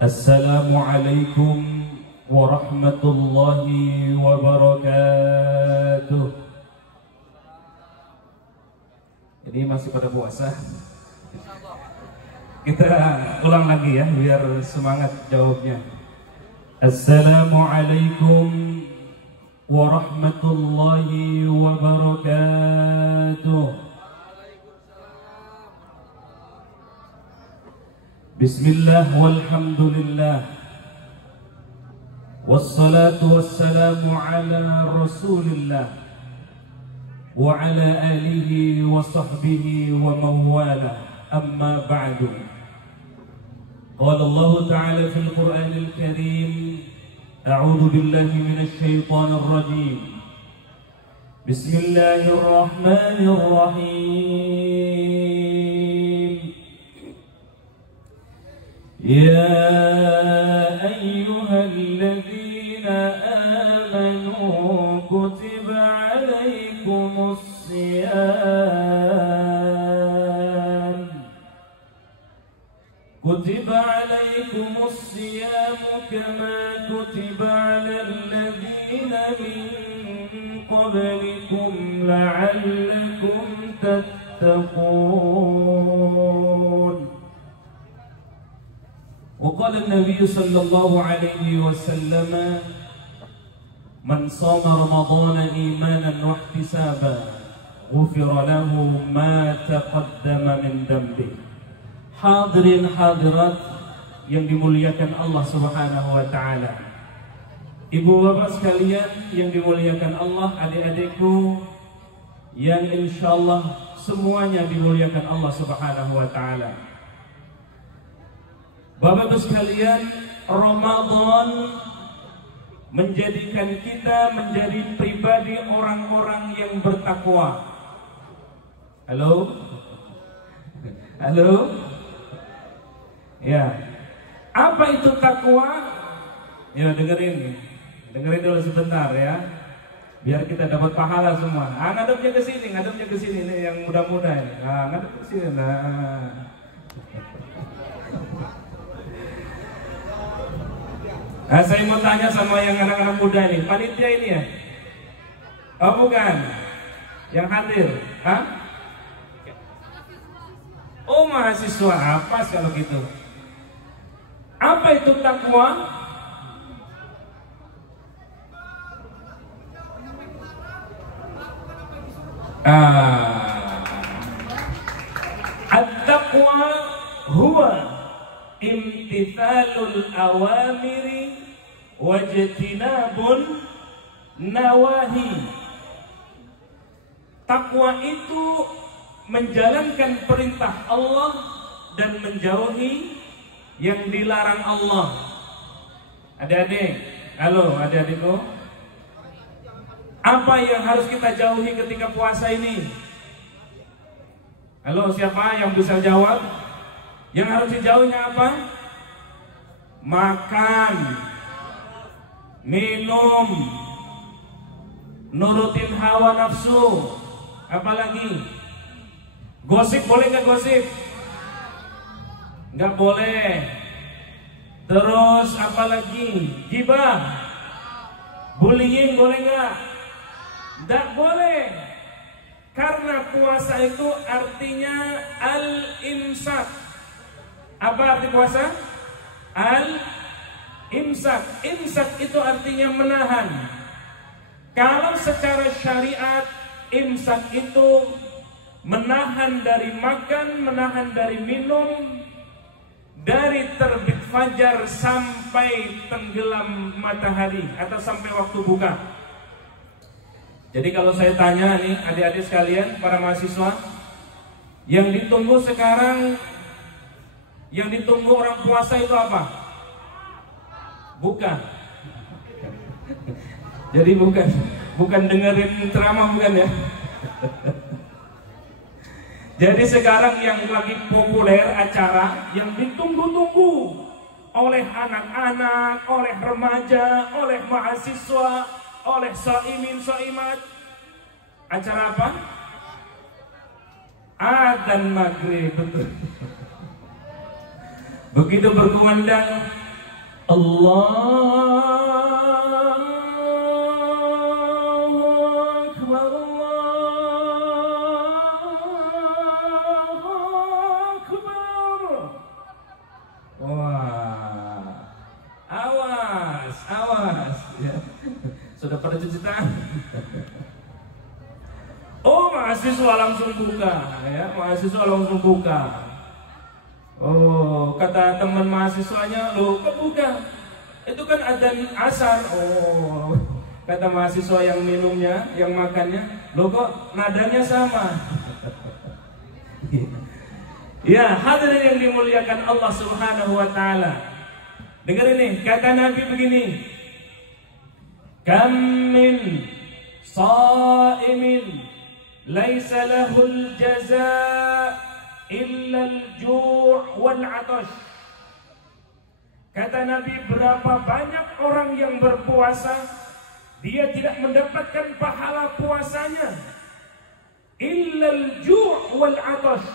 Assalamualaikum warahmatullahi wabarakatuh. Ini masih pada puasa. Kita ulang lagi ya biar semangat jawabnya. Assalamualaikum warahmatullahi wabarakatuh. Bismillah walhamdulillah wassalatu wassalamu ala rasulillah wa ala alihi wa sahbihi wa mawala amma ba'du. Qala Allah ta'ala fil Qur'anil Karim, a'udhu billahi minash shaitanir rajim. Bismillahirrahmanirrahim. يا أيها الذين آمنوا كتب عليكم الصيام كما كتب على الذين من قبلكم لعلكم تتقون. وقال النبي صلى الله عليه وسلم من صام رمضان إيمانا واحتسابا غفر له ما تقدم من ذنبه. Hadirin hadirat yang dimuliakan Allah Subhanahu wa taala. Ibu bapak sekalian yang dimuliakan Allah, adik-adikku yang insyaallah semuanya dimuliakan Allah Subhanahu wa taala. Bapak-bapak sekalian, Ramadan menjadikan kita menjadi pribadi orang-orang yang bertakwa. Halo? Halo? Ya. Apa itu takwa? Ya, dengerin dulu sebentar ya. Biar kita dapat pahala semua. Ngadepnya ke sini nih yang muda-muda ini. Ngadep ke sini. Saya mau tanya sama yang anak-anak muda ini, panitia ini ya? Oh bukan, yang hadir? Hah? Oh mahasiswa, apa kalau gitu? Apa itu takwa? At-taqwa huwa imtithalul awamiri wajtinabun nawahi. Takwa itu menjalankan perintah Allah dan menjauhi yang dilarang Allah. Adik-adik, halo adik-adikku, apa yang harus kita jauhi ketika puasa ini? Halo, siapa yang bisa jawab? Yang harus dijauhinya apa? Makan, minum, nurutin hawa nafsu, apalagi gosip, boleh nggak gosip? Nggak boleh. Terus apalagi gibah, bullying, boleh nggak? Nggak boleh. Karena puasa itu artinya al-imsak. Apa arti puasa? Al-imsak. Imsak itu artinya menahan. Kalau secara syariat, imsak itu menahan dari makan, menahan dari minum, dari terbit fajar sampai tenggelam matahari atau sampai waktu buka. Jadi kalau saya tanya nih adik-adik sekalian, para mahasiswa, yang ditunggu sekarang, yang ditunggu orang puasa itu apa? Bukan. Jadi bukan dengerin ceramah, bukan ya. Jadi sekarang yang lagi populer acara yang ditunggu-tunggu oleh anak-anak, oleh remaja, oleh mahasiswa, oleh shaimin shaimat, acara apa? Adzan maghrib, betul. Begitu berkumandang Allahu Akbar, Allahu Akbar. Wah, awas ya. Sudah pada cuci tangan. Oh, mahasiswa langsung buka ya, mahasiswa langsung buka. Oh, kata teman mahasiswanya, "Loh, kok buka? Itu kan adzan asar." Oh, kata mahasiswa yang minumnya, yang makannya, "Loh, kok nadanya sama?" Ya, hadirin yang dimuliakan Allah Subhanahu wa taala. Dengar ini, kata Nabi begini, "Kam min shaimin laisa lahul jazaa illa al-ju' wal 'atash." Kata Nabi, berapa banyak orang yang berpuasa, dia tidak mendapatkan pahala puasanya, illa al-ju' wal 'atash,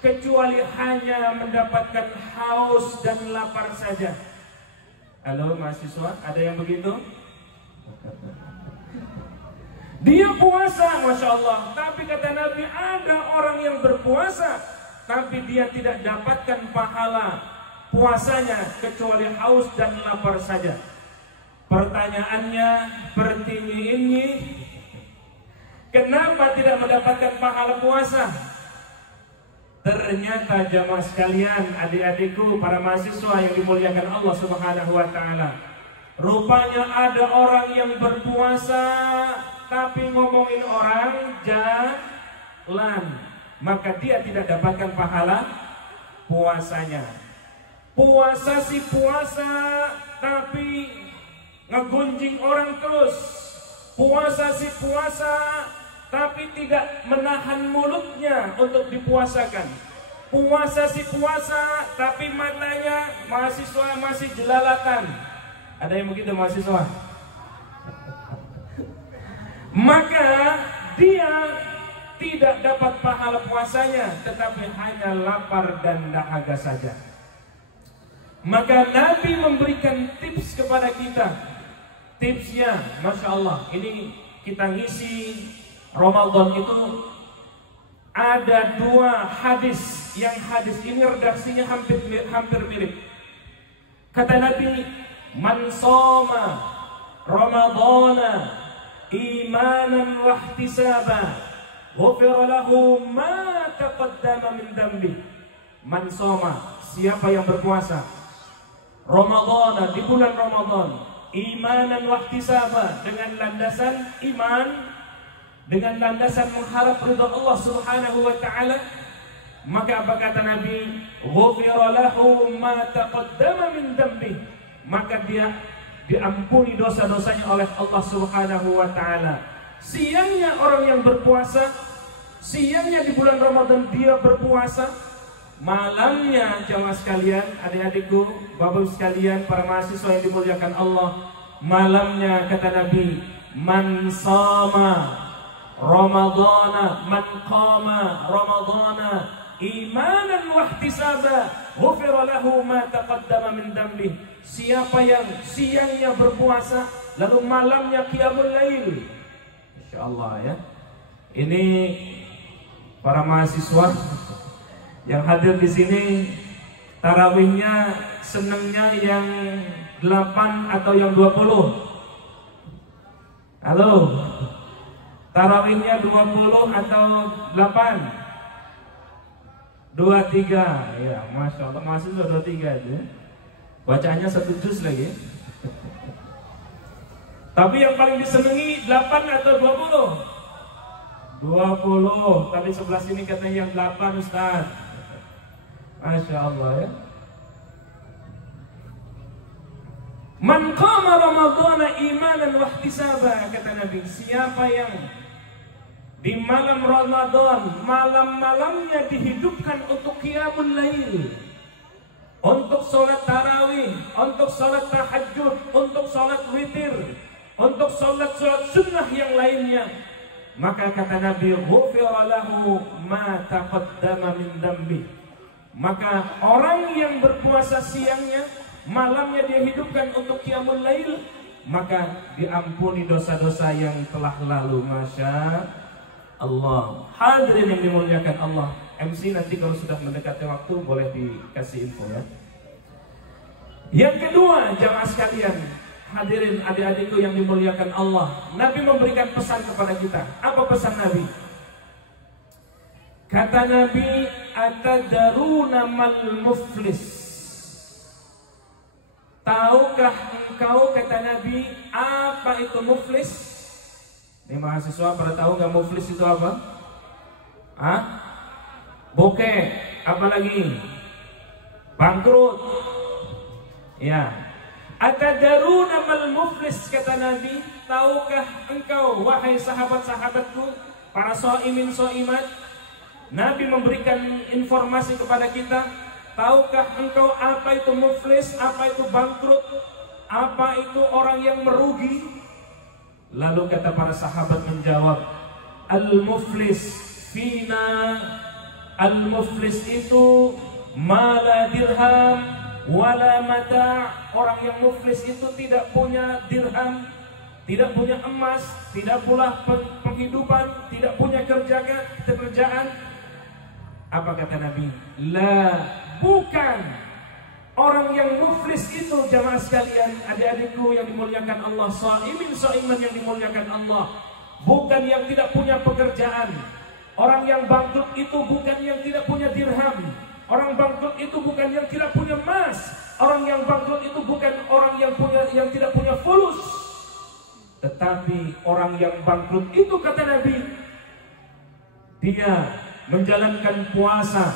kecuali hanya mendapatkan haus dan lapar saja. Halo mahasiswa, ada yang begitu? Dia puasa, Masya Allah, tapi kata Nabi, ada orang yang berpuasa, tapi dia tidak dapatkan pahala puasanya kecuali haus dan lapar saja. Pertanyaannya, pertanyaan, kenapa tidak mendapatkan pahala puasa? Ternyata jamaah sekalian, adik-adikku, para mahasiswa yang dimuliakan Allah Subhanahu wa taala, rupanya ada orang yang berpuasa tapi ngomongin orang jalan, maka dia tidak dapatkan pahala puasanya. Puasa si puasa tapi ngegunjing orang terus. Puasa si puasa tapi tidak menahan mulutnya untuk dipuasakan. Puasa si puasa tapi matanya mahasiswa masih jelalatan. Ada yang begitu mahasiswa? Maka dia tidak dapat pahala puasanya, tetapi hanya lapar dan dahaga saja. Maka Nabi memberikan tips kepada kita. Tipsnya, Masya Allah, ini kita ngisi Ramadan itu ada 2 hadis, yang hadis ini redaksinya hampir mirip. Kata Nabi, "Man shoma Ramadana imanan wa ihtisaban, ghufira lahu ma taqaddama min dambi." Man shoma, siapa yang berpuasa Ramadan, di bulan Ramadan, imanan wa ihtisaban, dengan landasan iman, dengan landasan mengharap ridha Allah Subhanahu wa taala, maka apa kata Nabi? Ghufira lahu ma taqaddama min dambi, maka dia diampuni dosa-dosanya oleh Allah Subhanahu wa taala. Siangnya orang yang berpuasa, siangnya di bulan Ramadan dia berpuasa, malamnya jamaah sekalian, adik-adikku, bapak sekalian, para mahasiswa yang dimuliakan Allah, malamnya kata Nabi, "Man shama Ramadana, man qama Ramadana imanan wa ihtisaba, ghufira lahu ma taqaddama min dambi." Siapa yang siangnya berpuasa lalu malamnya qiyamul lail, insyaallah ya. Ini para mahasiswa yang hadir di sini, tarawihnya senengnya yang 8 atau yang 20? Halo, tarawihnya 20 atau 8? 23, ya, Masya Allah, mahasiswa 23 aja. Bacaannya 1 juz lagi. Tapi yang paling disenangi 8 atau 20? 20, tapi sebelah sini katanya yang 8 Ustaz. Masya Allah ya. Man qama Ramadana imanan wa ihtisaba, kata Nabi, siapa yang di malam Ramadan, malam-malamnya dihidupkan untuk qiyamul lail, untuk sholat tarawih, untuk sholat tahajud, untuk sholat witir, untuk sholat sunnah yang lainnya, maka kata Nabi, ghufira lahu ma taqaddama min dambi, Maka orang yang berpuasa siangnya, malamnya dia hidupkan untuk qiyamul lail, maka diampuni dosa-dosa yang telah lalu. Masya Allah. Hadirin yang dimuliakan Allah, MC nanti kalau sudah mendekati waktu boleh dikasih info ya. Yang kedua, jamaah sekalian, hadirin adik-adikku yang dimuliakan Allah, Nabi memberikan pesan kepada kita. Apa pesan Nabi? Kata Nabi, atadaruna mal muflis. Tahukah engkau, kata Nabi, apa itu muflis? Ini mahasiswa pada tahu nggak muflis itu apa? Hah? Bokeh, apa lagi? Bangkrut. Ya. Atadaruna mal muflis, kata Nabi, tahukah engkau, wahai sahabat-sahabatku, para shaimin shaimat? Nabi memberikan informasi kepada kita, tahukah engkau apa itu muflis, apa itu bangkrut, apa itu orang yang merugi? Lalu kata para sahabat menjawab, al-muflis fina, al-muflis itu mala dirham wala mata'. Orang yang muflis itu tidak punya dirham, tidak punya emas, tidak pula penghidupan, tidak punya kerjaan. Apa kata Nabi? La, bukan. Orang yang muflis itu, jamaah sekalian, adik-adikku yang dimuliakan Allah, shaimin shaiman yang dimuliakan Allah, bukan yang tidak punya pekerjaan. Orang yang bangkrut itu bukan yang tidak punya dirham. Orang bangkrut itu bukan yang tidak punya emas. Orang yang bangkrut itu bukan orang yang tidak punya fulus. Tetapi orang yang bangkrut itu, kata Nabi, dia menjalankan puasa,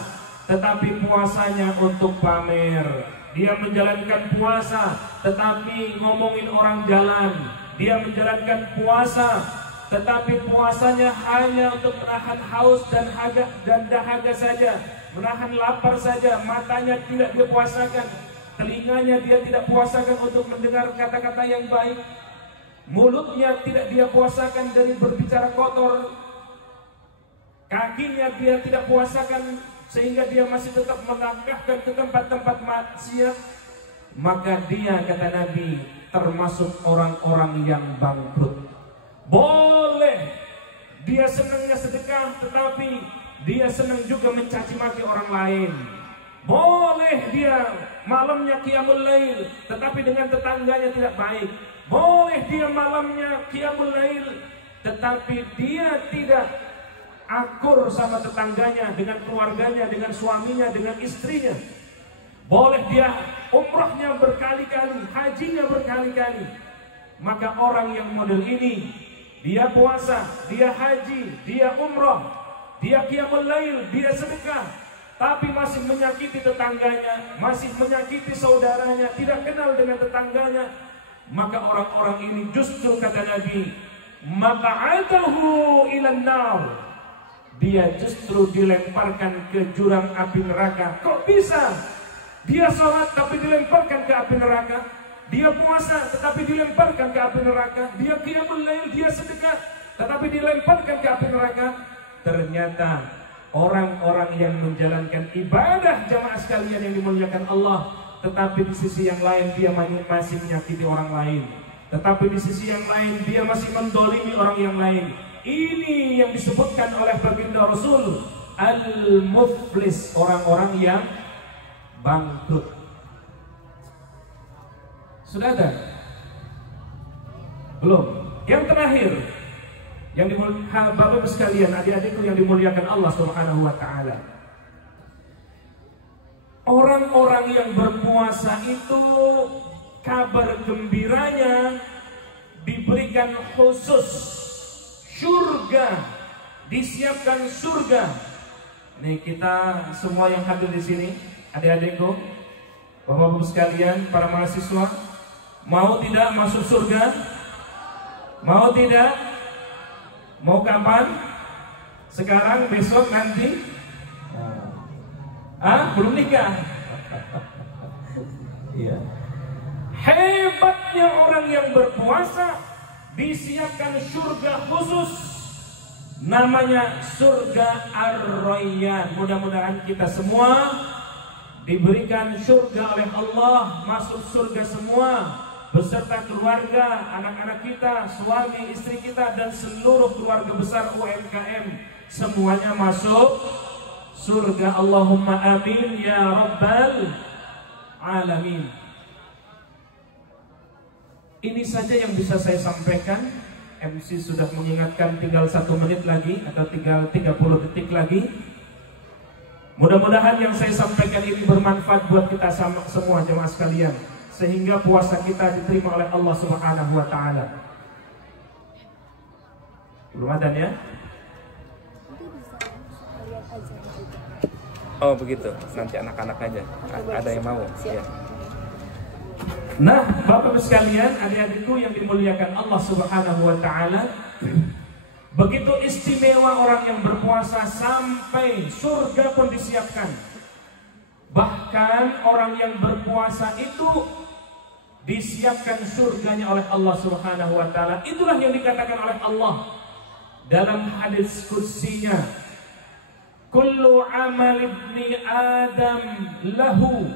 tetapi puasanya untuk pamer. Dia menjalankan puasa, tetapi ngomongin orang jalan. Dia menjalankan puasa, tetapi puasanya hanya untuk menahan haus dan dahaga saja, menahan lapar saja. Matanya tidak dia puasakan, telinganya dia tidak puasakan untuk mendengar kata-kata yang baik, mulutnya tidak dia puasakan dari berbicara kotor, kakinya dia tidak puasakan sehingga dia masih tetap melangkahkan ke tempat-tempat maksiat. Maka dia, kata Nabi, termasuk orang-orang yang bangkrut. Boleh dia senangnya sedekah, tetapi dia senang juga mencaci maki orang lain. Boleh dia malamnya qiyamul lail, tetapi dengan tetangganya tidak baik. Boleh dia malamnya qiyamul lail, tetapi dia tidak akur sama tetangganya, dengan keluarganya, dengan suaminya, dengan istrinya. Boleh dia umrahnya berkali-kali, hajinya berkali-kali. Maka orang yang model ini, dia puasa, dia haji, dia umrah, dia qiyamul lail, dia sedekah, tapi masih menyakiti tetangganya, masih menyakiti saudaranya, tidak kenal dengan tetangganya, maka orang-orang ini justru, kata Nabi, maq'adahu ilan nar, dia justru dilemparkan ke jurang api neraka. Kok bisa? Dia sholat tapi dilemparkan ke api neraka. Dia puasa tetapi dilemparkan ke api neraka. Dia qiyamul lail, dia sedekah, tetapi dilemparkan ke api neraka. Ternyata orang-orang yang menjalankan ibadah, jamaah sekalian yang dimuliakan Allah, tetapi di sisi yang lain dia masih menyakiti orang lain, tetapi di sisi yang lain dia masih mendolimi orang yang lain. Ini yang disebutkan oleh baginda Rasul, al-muflis, orang-orang yang bangkrut. Sudah ada? Belum? Yang terakhir, yang dimuliakan Bapak sekalian, adik-adikku yang dimuliakan Allah Subhanahu wa taala. Orang-orang yang berpuasa itu kabar gembiranya diberikan khusus. Surga, disiapkan surga. Nih kita semua yang hadir di sini, adik-adikku, bapak-bapak sekalian, para mahasiswa, mau tidak masuk surga? Mau tidak? Mau kapan? Sekarang, besok, nanti? Belum nikah? Iya. Hebatnya orang yang berpuasa, disiapkan surga khusus, namanya surga Ar-Rayyan. Mudah-mudahan kita semua diberikan surga oleh Allah, masuk surga semua beserta keluarga, anak-anak kita, suami, istri kita, dan seluruh keluarga besar UMKM, semuanya masuk surga. Allahumma amin ya rabbal alamin. Ini saja yang bisa saya sampaikan. MC sudah mengingatkan tinggal 1 menit lagi atau tinggal 30 detik lagi. Mudah-mudahan yang saya sampaikan ini bermanfaat buat kita semua jemaah sekalian, sehingga puasa kita diterima oleh Allah Subhanahu wa taala. Belum ada ya? Oh begitu, nanti anak-anak aja. Ada yang mau? Ya. Nah, Bapak-Ibu sekalian, adik-adikku yang dimuliakan Allah Subhanahu wa taala, begitu istimewa orang yang berpuasa sampai surga pun disiapkan. Bahkan orang yang berpuasa itu disiapkan surganya oleh Allah Subhanahu wa taala. Itulah yang dikatakan oleh Allah dalam hadis kursinya, kullu amal ibni Adam lahu.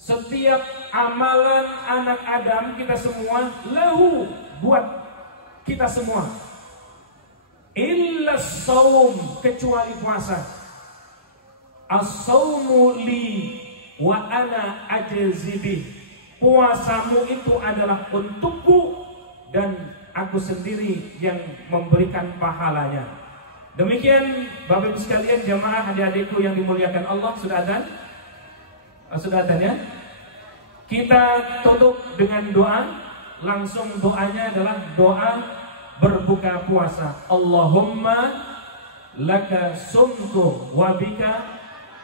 Setiap amalan anak Adam, kita semua, lahu, buat kita semua, illa saum, kecuali puasa. As-saumu li wa ana ajzibih. Puasamu itu adalah untukku dan aku sendiri yang memberikan pahalanya. Demikian Bapak Ibu sekalian, jamaah adik-adikku yang dimuliakan Allah. Sudah adzan? Sudah adzan ya? Kita tutup dengan doa. Langsung doanya adalah doa berbuka puasa. Allahumma laka sumtu wa bika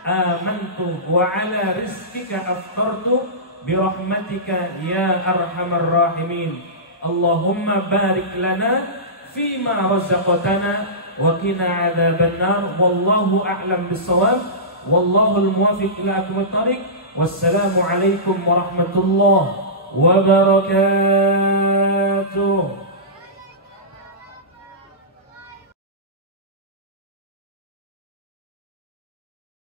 amantu wa ala rizkika aftartu birahmatika ya arhamar rahimin. Allahumma barik lana fima razaqtana wa qina adzaban nar. Wallahu a'lam bissawab. Wallahu al-muwafiq ila aqwamit thariq. Wassalamu alaikum warahmatullahi wabarakatuh.